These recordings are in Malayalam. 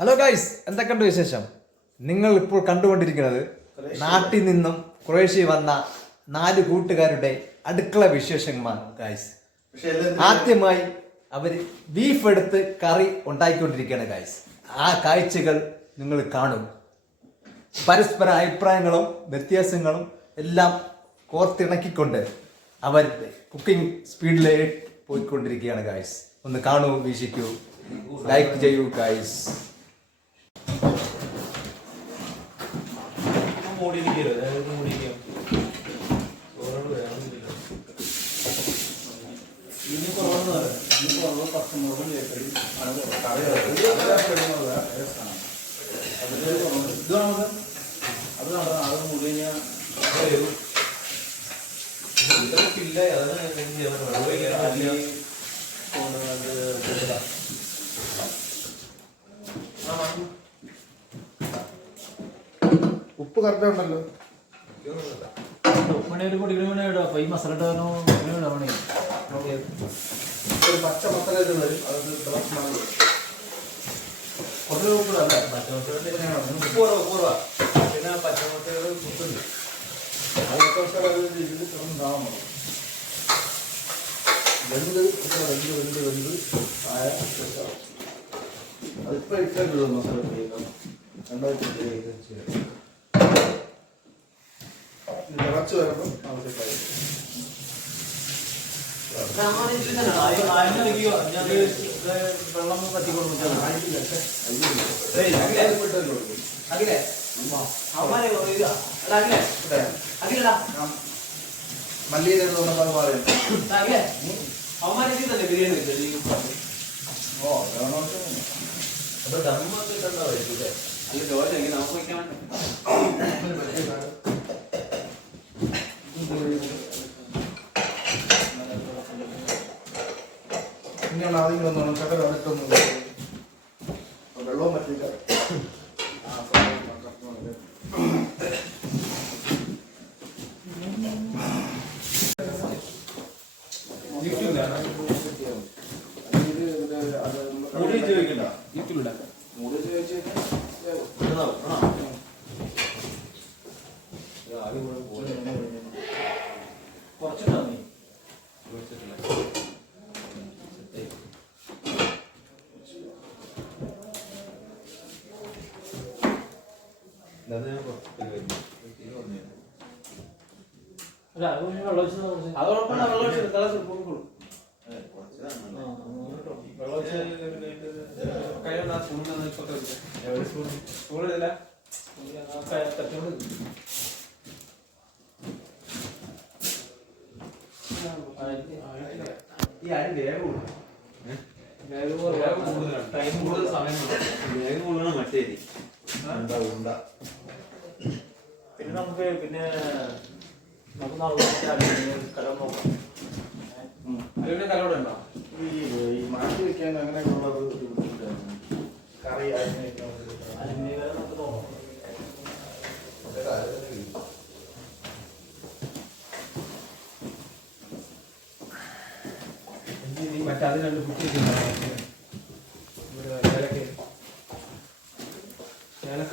ഹലോ ഗൈസ്, എന്തൊക്കെയുണ്ട് വിശേഷം? നിങ്ങൾ ഇപ്പോൾ കണ്ടുകൊണ്ടിരിക്കുന്നത് നാട്ടിൽ നിന്നും ക്രൊയേഷ്യ വന്ന 4 കൂട്ടുകാരുടെ അടുക്കള വിശേഷങ്ങളാണ് ഗൈസ്. ആദ്യമായി അവർ ബീഫ് എടുത്ത് കറി ഉണ്ടാക്കിക്കൊണ്ടിരിക്കുകയാണ് ഗൈസ്. ആ കാഴ്ചകൾ നിങ്ങൾ കാണും. പരസ്പര അഭിപ്രായങ്ങളും വ്യത്യാസങ്ങളും എല്ലാം കോർത്തിണക്കിക്കൊണ്ട് അവർ കുക്കിംഗ് സ്പീഡിലേക്ക് പോയിക്കൊണ്ടിരിക്കുകയാണ് ഗൈസ്. ഒന്ന് കാണൂ, വീക്ഷിക്കൂ, ലൈക്ക് ചെയ്യൂ ഗൈസ്. ഉപ്പ് കറക്റ്റ് ഉണ്ടല്ലോ. ഈ മസാല ഒരു പച്ച മസാല പിന്നെ പച്ചമുട്ടകൾ കുത്തുണ്ട്. അതിപ്പോ ഇട്ടുള്ളൂ മസാല നിറച്ച് വരുമ്പോൾ ആവശ്യമായി വെള്ളം കത്തിക്കൊടുക്കും. മല്ലിയിലുള്ള പറയാം. അവന്മാരെ ബിരിയാണി നമുക്ക് വയ്ക്കാൻ ഇങ്ങനെയാണ് ആദ്യം വന്നോണം. കട കറക്റ്റൊന്നും വെള്ളവും പറ്റില്ല. പിന്നെ നമുക്ക് കട നോക്കാം. കലോടെ ഉണ്ടോ ഈ മാറ്റി വെക്കാൻ അങ്ങനെയൊക്കെയുള്ളത് കറി നമുക്ക് നോക്കാം. മറ്റേ അത് 2 കുട്ടി ഏലക്ക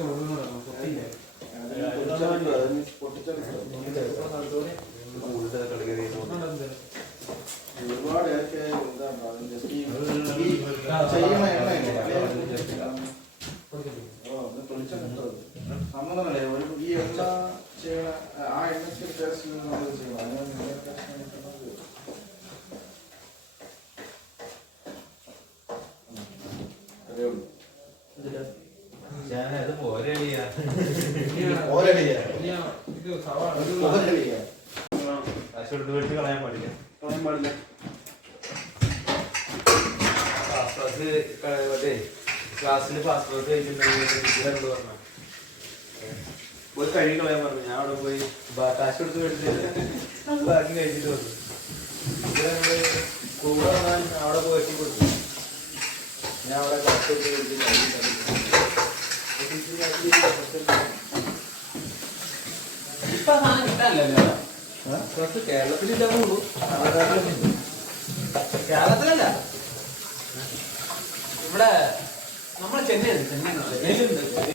ഒരുപാട് ചെയ്യണ സമ്മതമല്ലേ ഈ എണ്ണ ചെയ്യണ ആ എണ്ണയ്ക്ക് ടേസ്റ്റ് നമ്മൾ ചെയ്യണം. കളയാൻ പാടില്ല. ക്ലാസ്സിൽ പാസ്പോർട്ട് കഴിച്ചിട്ടുണ്ടെങ്കിൽ പോയി കഴുകി കളയാൻ പറഞ്ഞു. ഞാൻ അവിടെ പോയി കാശ് കൊടുത്ത് മേടിച്ചില്ല, ബാക്കി കഴിച്ചിട്ട് വന്നു. കൂടെ വന്നാൽ അവിടെ പോയി വെട്ടി കൊടുത്തു. ഞാൻ അവിടെ കാശ് കൊടുത്ത് മേടിച്ചിട്ട് ഇപ്പൊ സാധനം കിട്ടാനല്ലോ. കേരളത്തിലില്ലാന്നുള്ളൂ. കേരളത്തിലല്ല, ഇവിടെ നമ്മളെ എണ്ണയാണ് ചെമ്മീൻ